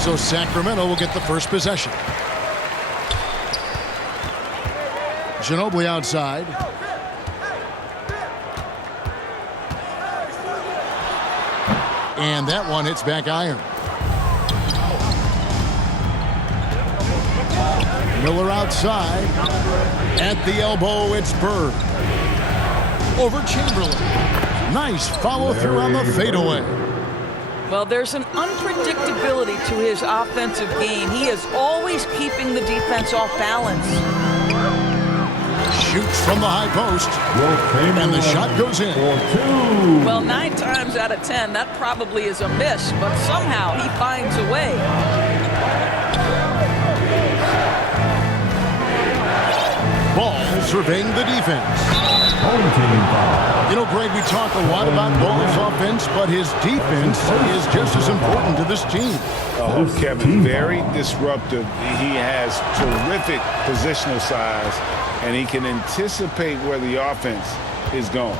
So Sacramento will get the first possession. Ginobili outside. And that one hits back iron. Miller outside. At the elbow, it's Bird. Over Chamberlain. Nice follow through on the fadeaway. Well, there's an unpredictability to his offensive game. He is always keeping the defense off balance. Shoots from the high post. And the shot goes in. Well, 9 times out of 10, that probably is a miss, but somehow he finds a way. Ball surveying the defense. You know, Greg, we talk a lot about Ball's offense, but his defense is just as important to this team. Oh, Kevin, very disruptive. He has terrific positional size, and he can anticipate where the offense is going.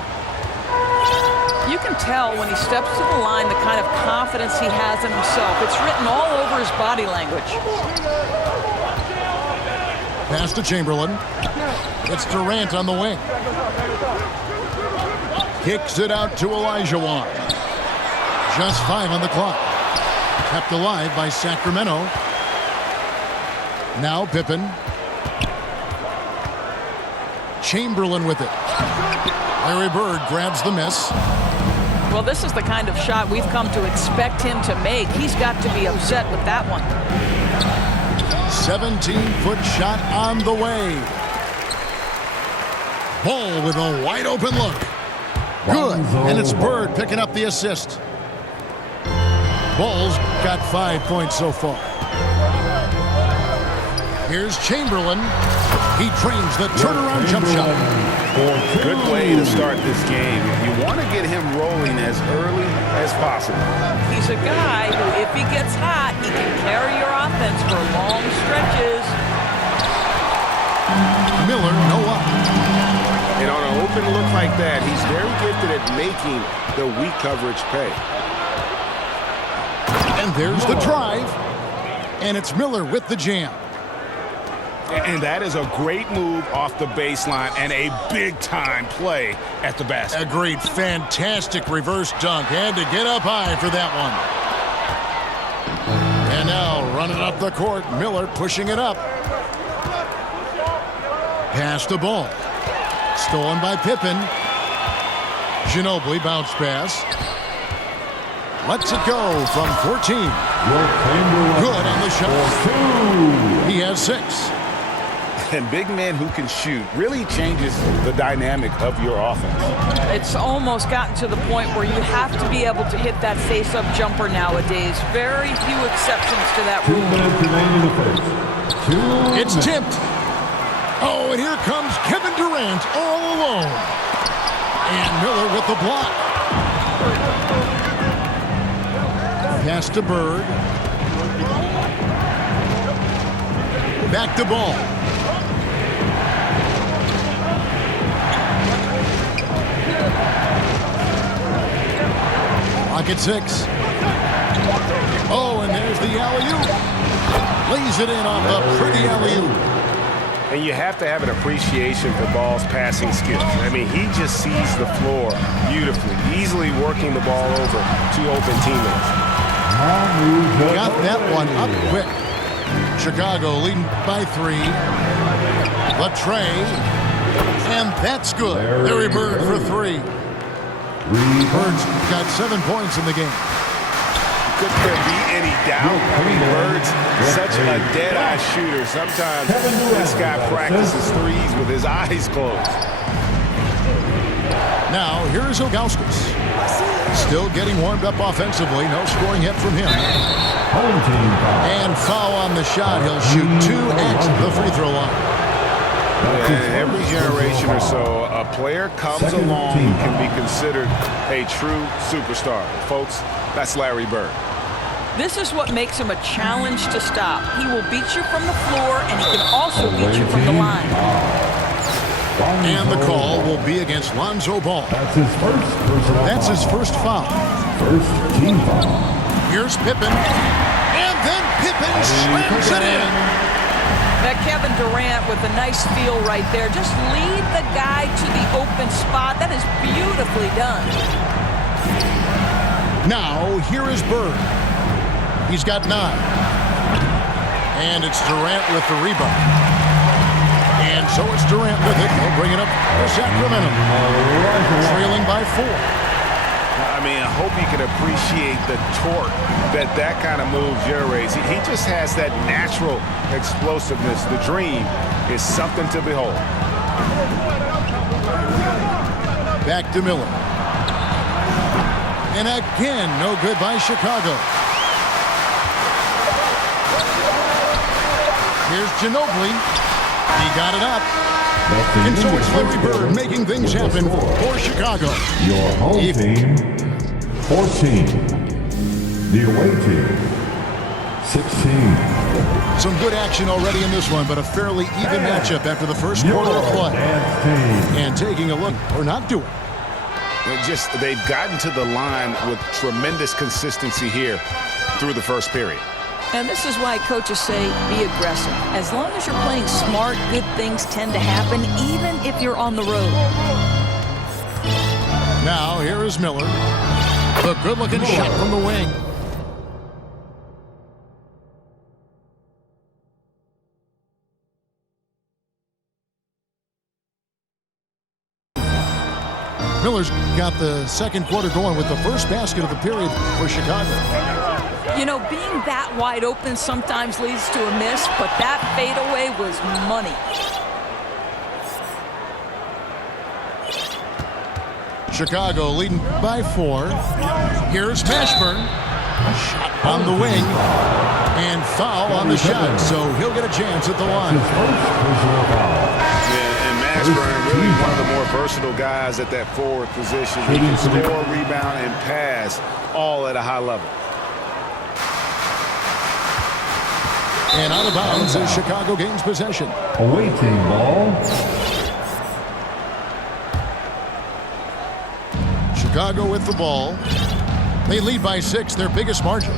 You can tell when he steps to the line the kind of confidence he has in himself. It's written all over his body language. Pass to Chamberlain. It's Durant on the wing. Kicks it out to Olajuwon. Just 5 on the clock. Kept alive by Sacramento. Now Pippen. Chamberlain with it. Larry Bird grabs the miss. Well, this is the kind of shot we've come to expect him to make. He's got to be upset with that one. 17-foot shot on the way. Ball with a wide open look. Good. And it's Bird picking up the assist. Ball's got 5 points so far. Here's Chamberlain. He trains the turnaround jump shot. Good way to start this game. You want to get him rolling as early as possible. He's a guy who, if he gets hot, he can carry your offense for long stretches. Miller, no up. And on an open look like that, he's very gifted at making the weak coverage pay. And there's the drive. And it's Miller with the jam. And that is a great move off the baseline and a big-time play at the basket. Agreed. Fantastic reverse dunk. Had to get up high for that one. And now running up the court, Miller pushing it up. Pass the ball. Stolen by Pippen. Ginobili bounce pass. Lets it go from 14. Good on the shot. He has 6. And big men who can shoot really changes the dynamic of your offense. It's almost gotten to the point where you have to be able to hit that face-up jumper nowadays. Very few exceptions to that rule. It's tipped. Oh, and here comes Kevin Durant all alone. And Miller with the block. Pass to Bird. Back to Ball. Clock at 6. Oh, and there's the alley-oop. Lays it in on the pretty alley-oop. And you have to have an appreciation for Ball's passing skills. I mean, he just sees the floor beautifully, easily working the ball over to open teammates. Got that one up quick. Chicago leading by 3. Latre. And that's good. Larry Bird for 3. Bird's got 7 points in the game. Could there be any doubt? I mean, Bird's such a dead-eye shooter. Sometimes this guy practices threes with his eyes closed. Now, here's Ilgauskas. Still getting warmed up offensively. No scoring hit from him. And foul on the shot. He'll shoot 2 at the free throw line. And every generation or so, a player comes along who can be considered a true superstar. Folks, that's Larry Bird. This is what makes him a challenge to stop. He will beat you from the floor, and he can also beat you from the line. And the call will be against Lonzo Ball. That's his first foul. First team foul. Here's Pippen. And then and slams it in. That Kevin Durant with a nice feel right there. Just lead the guy to the open spot. That is beautifully done. Now, here is Bird. He's got 9. And it's Durant with the rebound. And so it's Durant with it. They'll bring it up for Sacramento. Trailing by 4. I mean, I hope you can appreciate the torque that kind of move generates. He just has that natural explosiveness. The dream is something to behold. Back to Miller. And again, no good by Chicago. Here's Ginobili. He got it up. And so it's Larry Bird making things happen for Chicago. Your home team, 14. The away team, 16. Some good action already in this one, but a fairly even matchup after the first quarter of play. And taking a look, or not doing. They've gotten to the line with tremendous consistency here through the first period. And this is why coaches say be aggressive. As long as you're playing smart, good things tend to happen, even if you're on the road. Now, here is Miller. The good-looking shot from the wing. Miller's got the second quarter going with the first basket of the period for Chicago. You know, being that wide open sometimes leads to a miss, but that fadeaway was money. Chicago leading by 4. Here's Mashburn. Shot on the wing. And foul on the shot, so he'll get a chance at the line. Mashburn, really one of the more versatile guys at that forward position. He can score, rebound, and pass all at a high level. And out of bounds is Chicago gains possession. Away team ball. Chicago with the ball. They lead by 6, their biggest margin.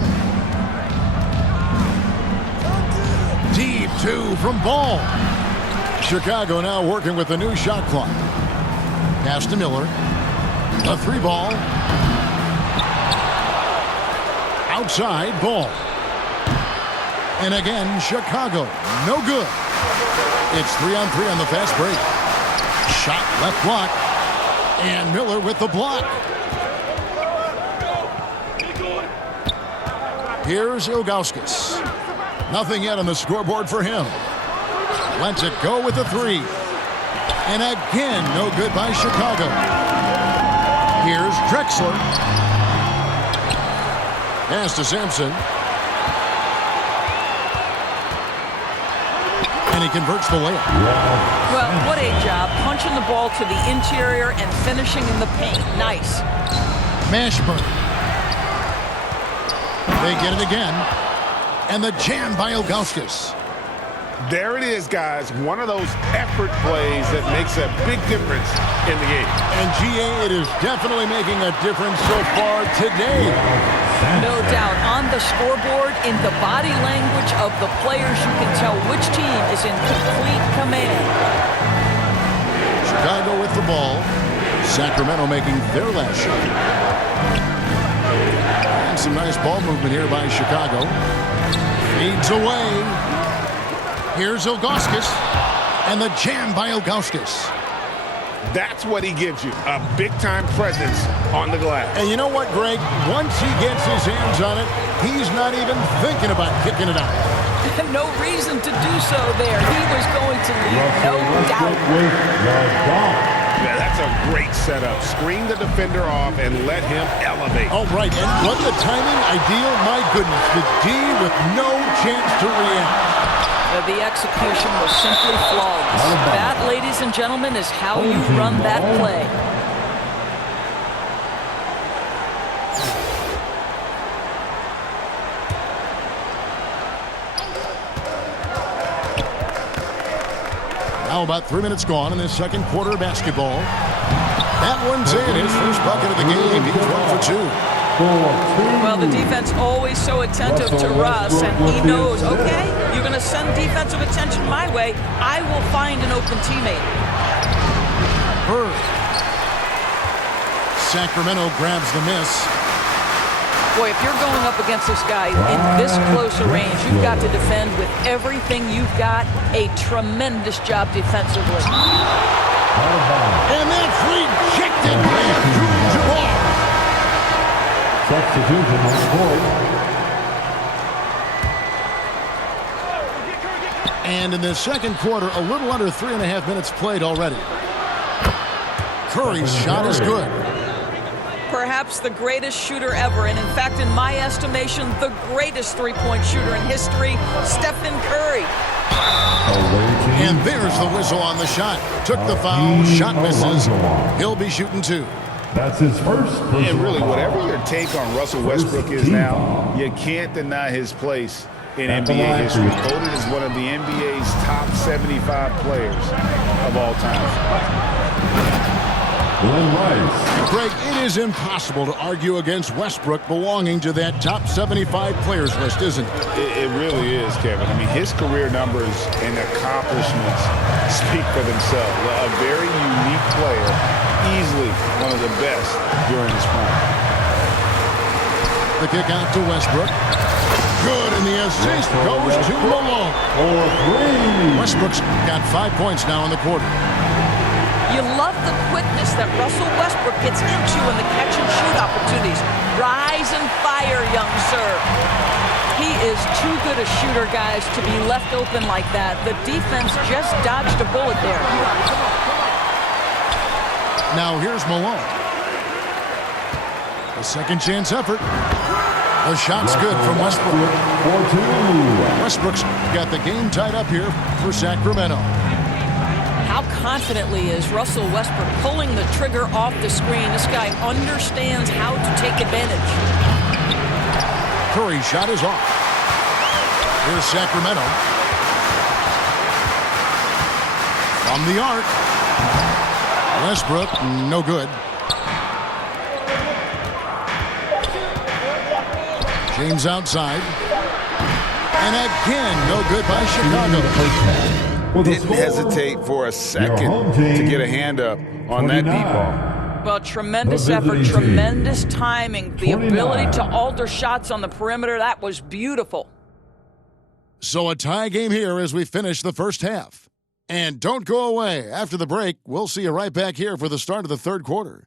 Deep 2 from Ball. Chicago now working with the new shot clock. Pass to Miller. A 3 ball. Outside Ball. And again, Chicago. No good. It's 3-on-3 on the fast break. Shot left block. And Miller with the block. Here's Ilgauskas. Nothing yet on the scoreboard for him. Lets it go with the 3. And again, no good by Chicago. Here's Drexler. Pass to Sampson. And he converts the layup. Well, what a job. Punching the ball to the interior and finishing in the paint. Nice. Mashburn. They get it again. And the jam by Ilgauskas. There it is, guys. One of those effort plays that makes a big difference in the game. And GA, it is definitely making a difference so far today. No doubt. On the scoreboard, in the body language of the players, you can tell which team is in complete command. Chicago with the ball. Sacramento making their last shot. And some nice ball movement here by Chicago. Fades away. Here's Ilgauskas. And the jam by Ilgauskas. That's what he gives you, a big-time presence on the glass. And you know what, Greg? Once he gets his hands on it, he's not even thinking about kicking it out. No reason to do so there. He was going to leave, no doubt. Yeah, that's a great setup. Screen the defender off and let him elevate. Oh, right. And what the timing ideal. My goodness. The D with no chance to react. The execution was simply flawless. That, ladies and gentlemen, is how you run that play. Now about 3 minutes gone in this second quarter of basketball. That one's in. His first bucket of the game. He's 1 for 2. Well, the defense always so attentive to Russ, and he knows, okay, you're going to send defensive attention my way. I will find an open teammate. Bird. Sacramento grabs the miss. Boy, if you're going up against this guy in this close a range, you've got to defend with everything you've got. A tremendous job defensively. And that's rejected by Abdul-Jabbar. Substitution on the board. And in the second quarter, a little under 3.5 minutes played already. Curry's shot is good. Perhaps the greatest shooter ever, and in fact, in my estimation, the greatest three-point shooter in history, Stephen Curry. And there's the whistle on the shot. Took the foul, shot misses. He'll be shooting two. That's his first. And really, whatever your take on Russell Westbrook is now, you can't deny his place in NBA history. Voted as one of the NBA's top 75 players of all time. Greg, it is impossible to argue against Westbrook belonging to that top 75 players list, isn't it? It really is, Kevin. I mean, his career numbers and accomplishments speak for themselves. A very unique player, easily one of the best during his prime. The kick out to Westbrook. Good, and the assist goes to Malone. Westbrook's got 5 points now in the quarter. You love the quickness that Russell Westbrook gets into in the catch-and-shoot opportunities. Rise and fire, young sir. He is too good a shooter, guys, to be left open like that. The defense just dodged a bullet there. Now here's Malone. A second chance effort. The shot's good from Westbrook. Westbrook's got the game tied up here for Sacramento. How confidently is Russell Westbrook pulling the trigger off the screen? This guy understands how to take advantage. Curry's shot is off. Here's Sacramento. From the arc. Westbrook, no good. James outside. And again, no good by Chicago. Didn't hesitate for a second to get a hand up on that deep ball. Well, tremendous effort, tremendous timing. The ability to alter shots on the perimeter, that was beautiful. So a tie game here as we finish the first half. And don't go away. After the break, we'll see you right back here for the start of the third quarter.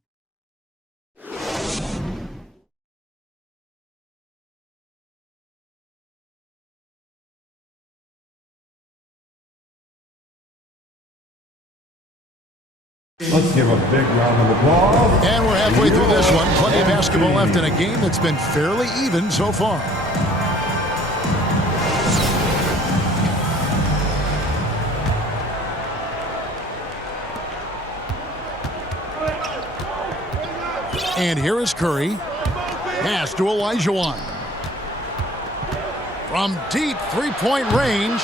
Let's give a big round of applause. And we're halfway through this one. Plenty of basketball left in a game that's been fairly even so far. And here is Curry. Pass to Olajuwon. From deep three-point range.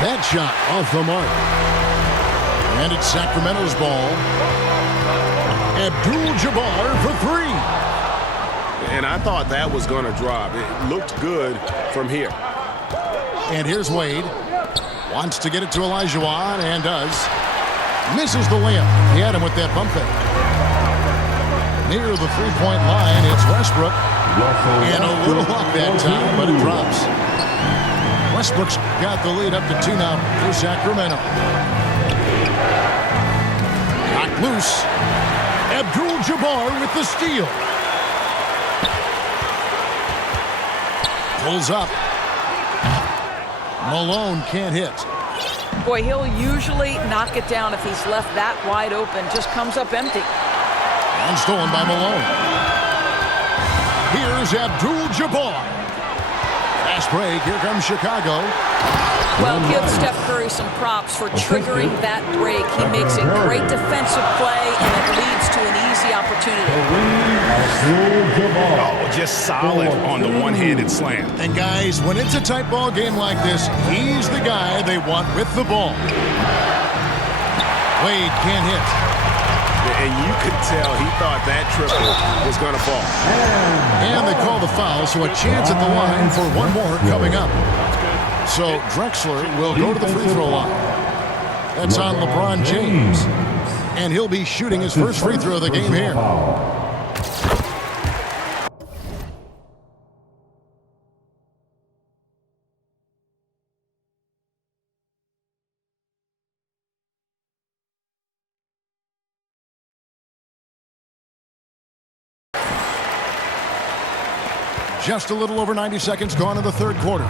That shot off the mark. And it's Sacramento's ball. Abdul-Jabbar for three. And I thought that was going to drop. It looked good from here. And here's Wade. Wants to get it to Olajuwon and does. Misses the layup. He had him with that bump fake. Near the three-point line, it's Westbrook. And a little luck that time, but it drops. Westbrook's got the lead up to 2 now for Sacramento. Knocked loose. Abdul-Jabbar with the steal. Pulls up. Malone can't hit. Boy, he'll usually knock it down if he's left that wide open. Just comes up empty. And stolen by Malone. Here's Abdul-Jabbar. Fast break. Here comes Chicago. Well, give Steph Curry some props for triggering that break. He makes a great defensive play, and it leads to an easy opportunity. Oh, just solid on the one-handed slam. And guys, when it's a tight ball game like this, he's the guy they want with the ball. Wade can't hit. And you could tell he thought that triple was going to fall. And they call the foul, so a chance at the line for one more coming up. So Drexler will go to the free throw line. That's on LeBron James. And he'll be shooting his first free throw of the game here. Just a little over 90 seconds gone in the third quarter.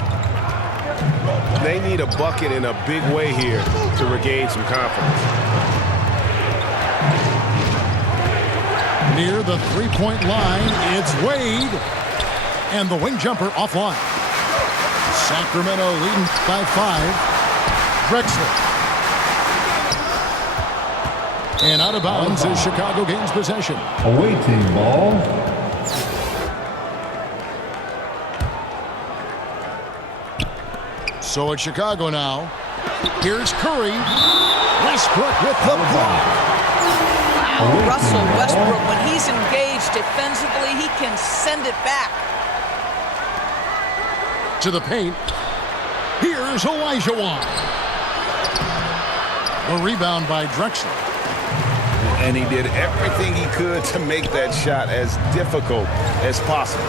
They need a bucket in a big way here to regain some confidence. Near the three-point line, it's Wade. And the wing jumper offline. Sacramento leading by 5. Drexler. And out of bounds as Chicago gains possession. Awaiting ball. So it's Chicago now. Here's Curry. Westbrook with the block. Wow, Russell Westbrook, when he's engaged defensively, he can send it back. To the paint. Here's Olajuwon. The rebound by Drexler. And he did everything he could to make that shot as difficult as possible.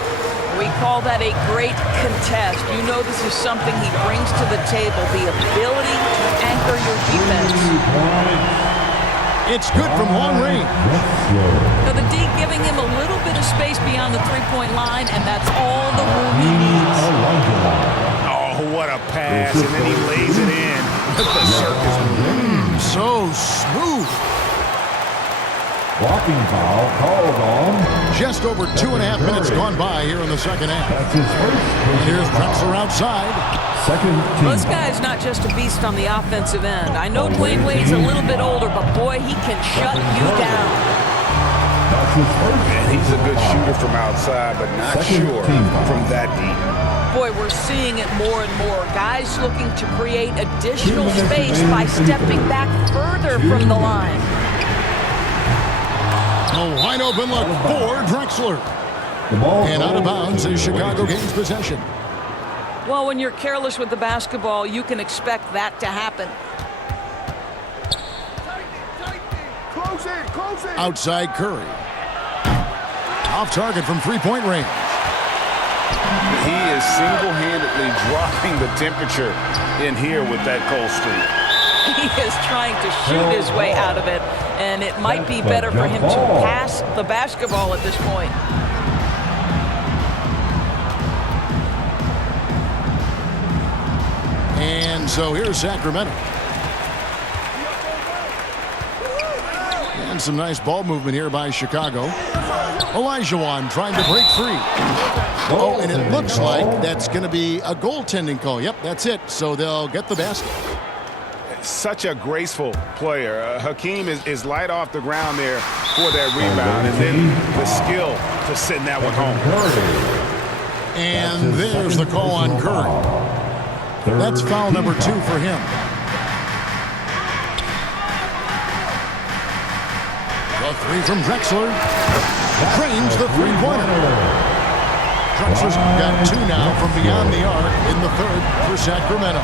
We call that a great contest. You know this is something he brings to the table, the ability to anchor your defense. It's good from long range. So the D giving him a little bit of space beyond the three-point line, and that's all the room he needs. Oh, what a pass, and then he lays it in. The circus. So smooth. Walking foul called on. Just over 2.5 minutes gone by here in the second half. That's his first. And here's Drexler outside. Second team. This guy's not just a beast on the offensive end. I know Dwayne Wade's a little bit older, but boy, he can shut you down. That's his first. And he's a good shooter from outside, but not sure from that deep. Boy, we're seeing it more and more. Guys looking to create additional space by stepping back further from the line. A wide open look for Drexler. And out of bounds as Chicago gains possession. Well, when you're careless with the basketball, you can expect that to happen. Outside Curry. Off target from three-point range. He is single-handedly dropping the temperature in here with that cold streak. He is trying to shoot his way out of it, and it might be better for him to pass the basketball at this point. And so here's Sacramento. And some nice ball movement here by Chicago. Olajuwon trying to break free. Oh, and it looks like that's going to be a goaltending call. Yep, that's it. So they'll get the basket. Such a graceful player. Hakeem is light off the ground there for that rebound, and then the skill to send that one home. And there's the call on Curry. That's foul number 2 for him. The three from Drexler. Drains the three-pointer. Drexler's got 2 now from beyond the arc in the third for Sacramento.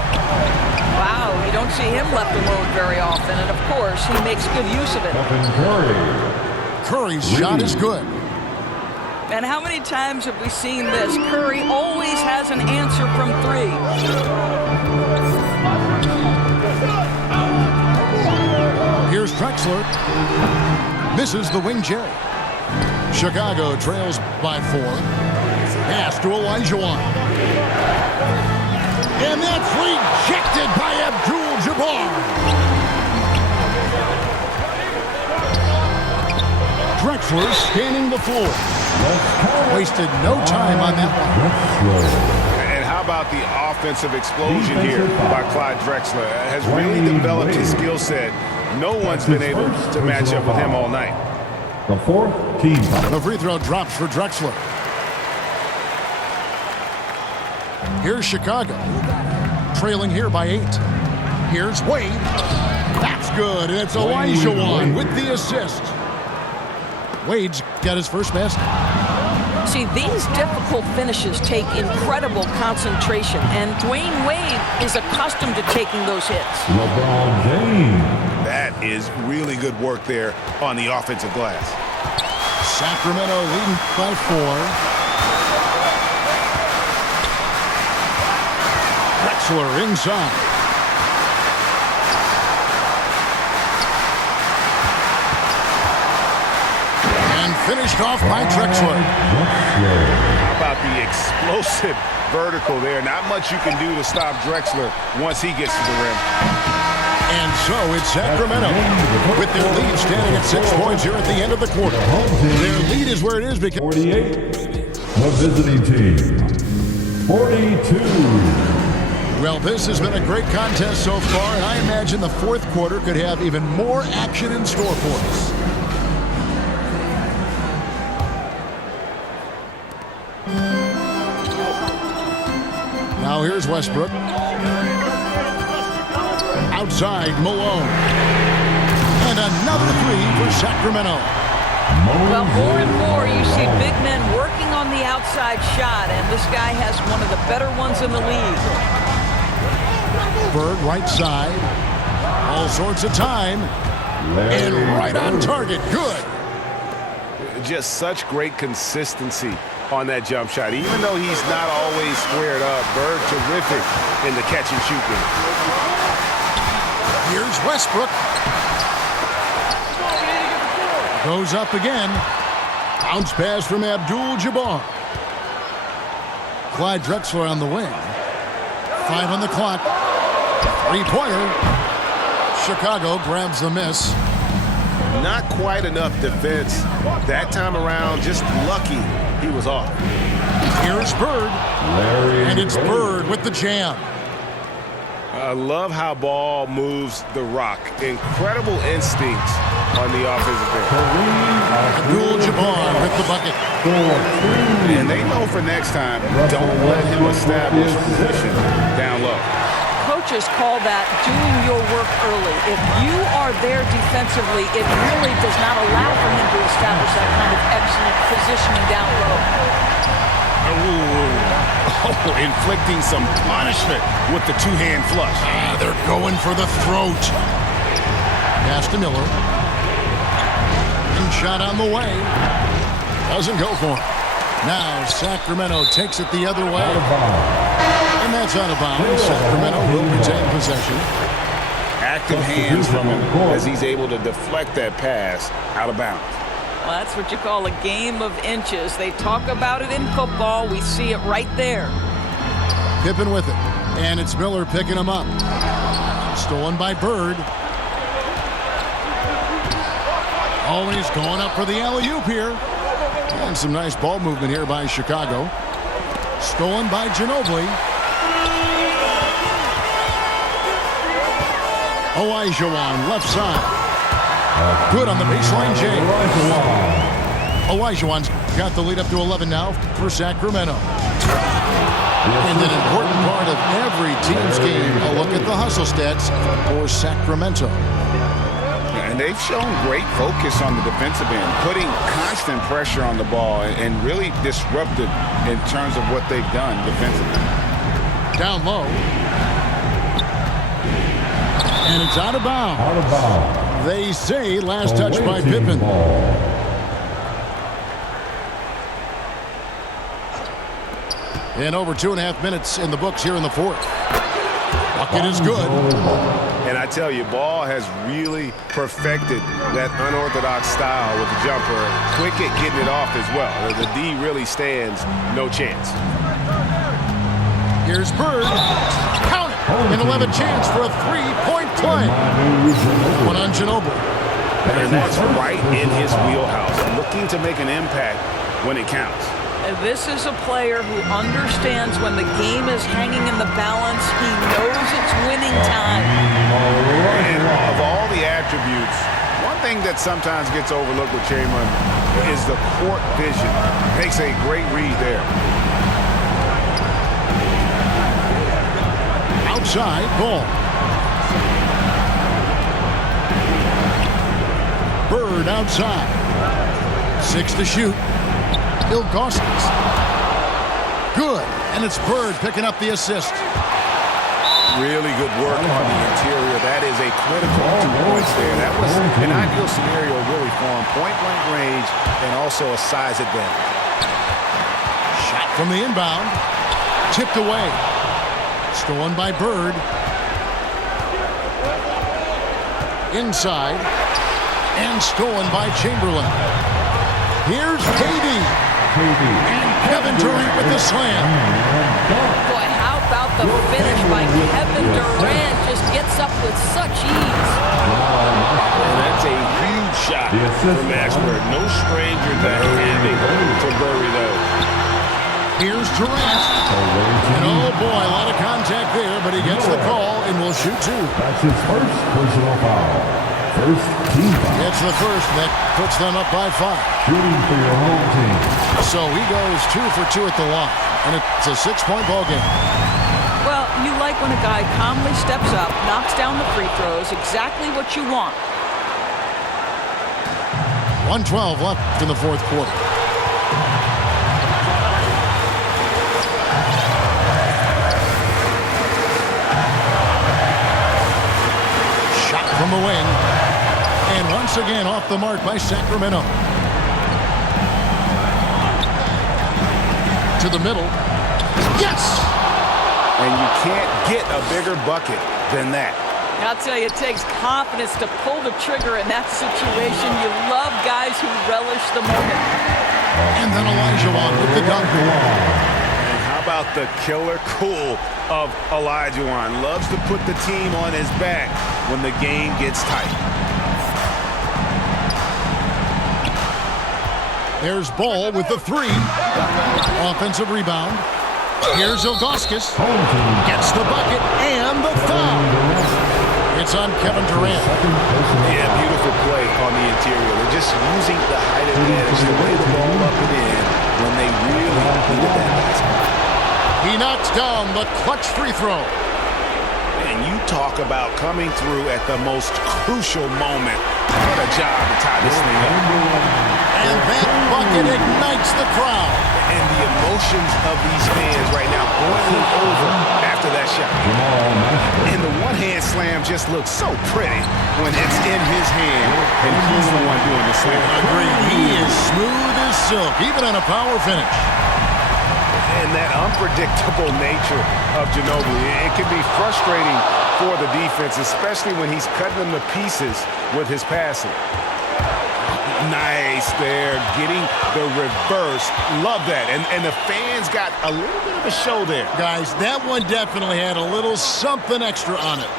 Wow, you don't see him left alone very often, and of course, he makes good use of it. Curry's shot is good. And how many times have we seen this? Curry always has an answer from 3. Here's Drexler. Misses the wing J. Chicago trails by 4. Pass to Olajuwon. And that's rejected by Abdul-Jabbar. Drexler scanning the floor. Wasted no time on that one. And how about the offensive explosion here by Clyde Drexler? Has really developed his skill set. No one's been able to match up with him all night. The fourth team. The free throw drops for Drexler. Here's Chicago, trailing here by 8. Here's Wade. That's good, and it's Olajuwon with the assist. Wade's got his first basket. See, these difficult finishes take incredible concentration, and Dwayne Wade is accustomed to taking those hits. LeBron James. That is really good work there on the offensive glass. Sacramento leading by 4. Drexler inside. And finished off by Drexler. How about the explosive vertical there? Not much you can do to stop Drexler once he gets to the rim. And so it's Sacramento with their lead standing at 6 points here at the end of the quarter. Their lead is where it is because 48. The visiting team. 42. well, this has been a great contest so far, and I imagine the fourth quarter could have even more action in store for us. Now here's Westbrook. Outside, Malone. And another three for Sacramento. Well, more and more you see big men working on the outside shot, and this guy has one of the better ones in the league. Bird right side. All sorts of time. And right on target. Good. Just such great consistency on that jump shot. Even though he's not always squared up, Bird terrific in the catch and shoot game. Here's Westbrook. Goes up again. Bounce pass from Abdul-Jabbar. Clyde Drexler on the wing. 5 on the clock. Three-pointer. Chicago grabs the miss. Not quite enough defense that time around. Just lucky he was off. Here's Bird. And it's Bird with the jam. I love how Ball moves the rock. Incredible instincts on the offensive end. Abdul-Jabbar with the bucket. And they know for next time, don't let him establish position down low. Coaches call that doing your work early. If you are there defensively, it really does not allow for him to establish that kind of excellent positioning down low. Inflicting some punishment with the two-hand flush. They're going for the throat. Pass to Miller. And shot on the way. Doesn't go for him. Now Sacramento takes it the other way. And that's out of bounds. Sacramento will retain possession. Active hands from him as he's able to deflect that pass out of bounds. Well, that's what you call a game of inches. They talk about it in football. We see it right there. Pippen with it. And it's Miller picking him up. Stolen by Bird. Always going up for the alley-oop here. And some nice ball movement here by Chicago. Stolen by Ginobili. Olajuwon left side. Good on the baseline, James. Olajuwon's got the lead up to 11 now for Sacramento. And an important part of every team's game, a look at the hustle stats for Sacramento. And they've shown great focus on the defensive end, putting constant pressure on the ball and really disruptive in terms of what they've done defensively. Down low. And it's out of bounds. Out of bounds. They say last touch by Pippen. And over 2.5 minutes in the books here in the fourth. Bucket is good. And I tell you, Ball has really perfected that unorthodox style with the jumper. Quick at getting it off as well. The D really stands no chance. Here's Bird. Count it. And 11 chance for a three-point play. One on Ginobili. And that's right in his wheelhouse. Looking to make an impact when it counts. And this is a player who understands when the game is hanging in the balance. He knows it's winning time. And of all the attributes, one thing that sometimes gets overlooked with Chamberlain is the court vision. Makes a great read there. Outside, Ball. Bird outside. 6 to shoot. Ilgauskas. Good. And it's Bird picking up the assist. Really good work on the interior. That is a critical 2 points there. That was an ideal scenario really for him. Point-blank range and also a size advantage. Shot from the inbound. Tipped away. Stolen by Bird. Inside. And stolen by Chamberlain. Here's KD. And Kevin Durant with the slam. Boy, how about the finish by Kevin Durant? Just gets up with such ease. And that's a huge shot from Ashburn. No stranger to having to bury those. Here's Durant. And oh boy, a lot of contact there, but he gets the call and will shoot 2. That's his first personal foul. First team foul. It's the first that puts them up by 5. Shooting for your home team. So he goes 2 for 2 at the line, and it's a 6-point ball game. Well, you like when a guy calmly steps up, knocks down the free throws, exactly what you want. 1:12 left in the 4th quarter. Shot from the wing. And once again off the mark by Sacramento. To the middle. Yes! And you can't get a bigger bucket than that. I'll tell you, it takes confidence to pull the trigger in that situation. You love guys who relish the moment. And then Olajuwon with the dunk. And how about the killer cool of Olajuwon? Loves to put the team on his back when the game gets tight. There's Ball with the 3. Offensive rebound. Here's Ilgauskas. Gets the bucket and the foul. It's on Kevin Durant. Yeah, beautiful play on the interior. They're just using the height advantage to lay the ball up and in when they really needed that basket. He knocks down the clutch free throw. And you talk about coming through at the most crucial moment. What a job to tie this thing up. And that bucket ignites the crowd. And the emotions of these fans right now boiling over after that shot. And the one-hand slam just looks so pretty when it's in his hand and he's the one doing the slam. Agreed. He is smooth as silk, even on a power finish. And that unpredictable nature of Ginobili, it can be frustrating for the defense, especially when he's cutting them to pieces with his passing. Nice there, getting the reverse. Love that. And the fans got a little bit of a show there. Guys, that one definitely had a little something extra on it.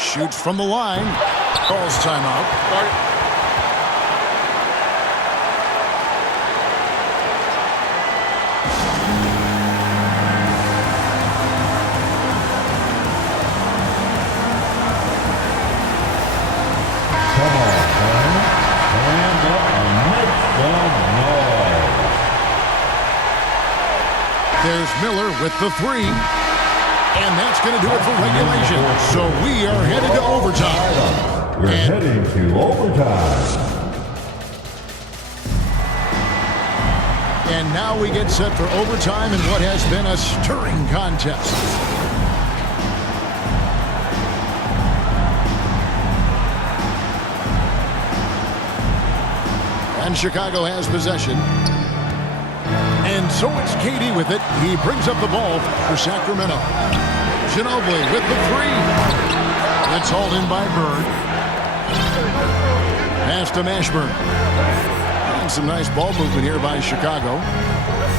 Shoots from the line. Calls timeout. There's Miller with the 3. And that's going to do it for regulation. So we are headed to overtime. We're heading to overtime. And now we get set for overtime in what has been a stirring contest. And Chicago has possession. And so it's KD with it. He brings up the ball for Sacramento. Ginobili with the 3. It's hauled in by Bird. Pass to Mashburn. And some nice ball movement here by Chicago.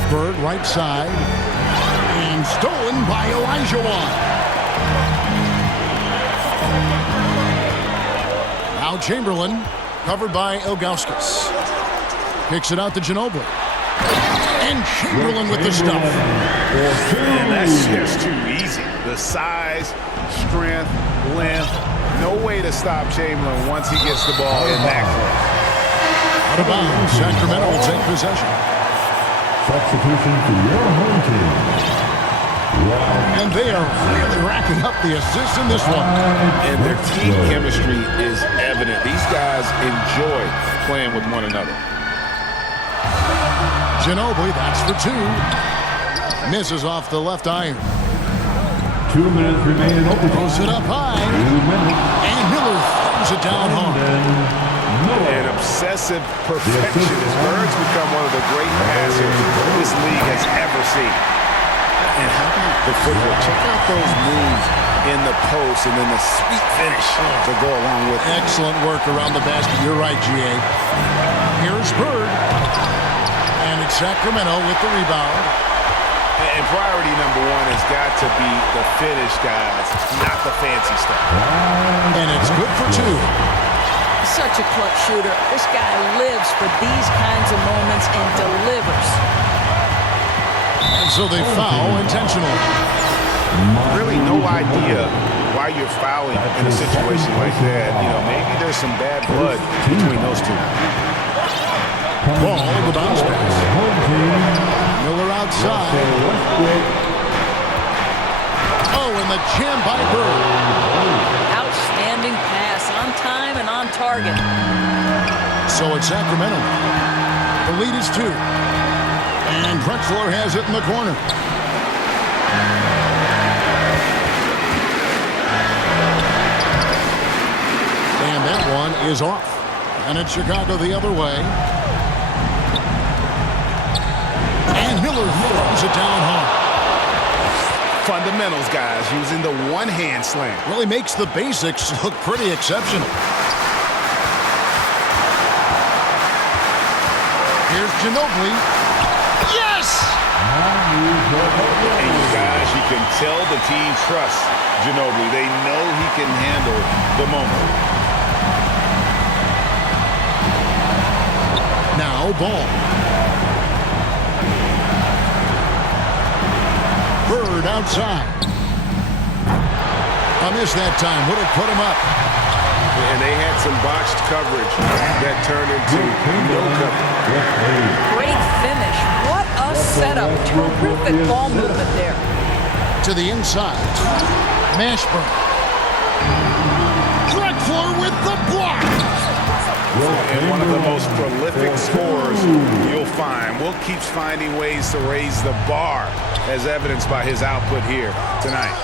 Bird right side. And stolen by Olajuwon. Now Chamberlain, covered by Ilgauskas. Kicks it out to Ginobili. And Chamberlain with the stuff. And that's just too easy. The size, strength, length. No way to stop Chamberlain once he gets the ball in that close. Out of bounds. Sacramento will take possession. Substitution for your home team. And they are really racking up the assists in this one. And their team chemistry is evident. These guys enjoy playing with one another. Ginobili, that's for two. Misses off the left iron. 2 minutes remaining. Throws it up high. 2 minutes. And Miller throws it down hard. And obsessive perfectionist. Bird's become one of the great passers this league has ever seen. And how about the footwork? Check out those moves in the post and then the sweet finish to go along with it. Excellent work around the basket. You're right, GA. Here's Bird. And it's Sacramento with the rebound. And priority number one has got to be the finish, guys, not the fancy stuff. And it's good for two. Such a clutch shooter. This guy lives for these kinds of moments and delivers. And so they foul intentionally. Really no idea why you're fouling in a situation like that. You know, maybe there's some bad blood between those two. Ball, the bounce pass. Miller outside. Oh, and the jam by Bird. Outstanding pass, on time and on target. So it's Sacramento. The lead is 2. And Drexler has it in the corner. And that one is off. And it's Chicago the other way. And Miller throws it down hard. Fundamentals, guys, using the one-hand slam. Really makes the basics look pretty exceptional. Here's Ginobili. Yes! And you guys, you can tell the team trusts Ginobili. They know he can handle the moment. Now Ball. Bird outside. A miss that time. Would have put him up. And they had some botched coverage that turned into no coverage. Great finish. What a setup. Terrific ball movement there. To the inside. Mashburn. Drexler with the block. And one of the most prolific scorers you'll find. Will keeps finding ways to raise the bar, as evidenced by his output here tonight.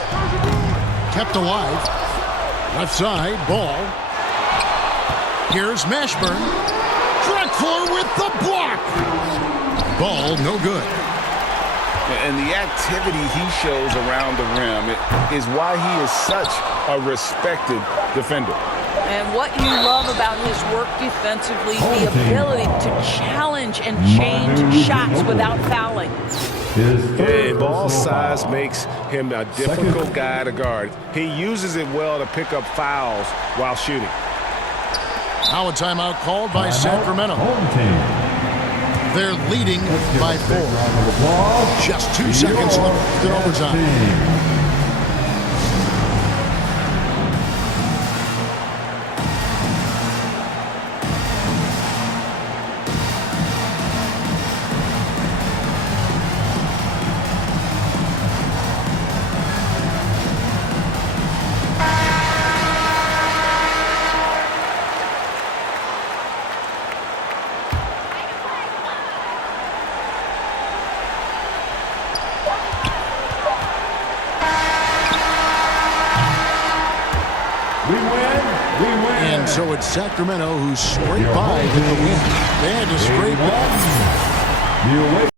Kept alive. Left side, Ball. Here's Mashburn. Drexler with the block. Ball, no good. And the activity he shows around the rim is why he is such a respected defender. And what you love about his work defensively, the ability to challenge and change shots without fouling. And ball size makes him a difficult guy to guard. He uses it well to pick up fouls while shooting. Now a timeout called by Sacramento. They're leading by 4. Just 2 seconds left in overtime. And so it's Sacramento who scraped by with the win. They had to scrape it.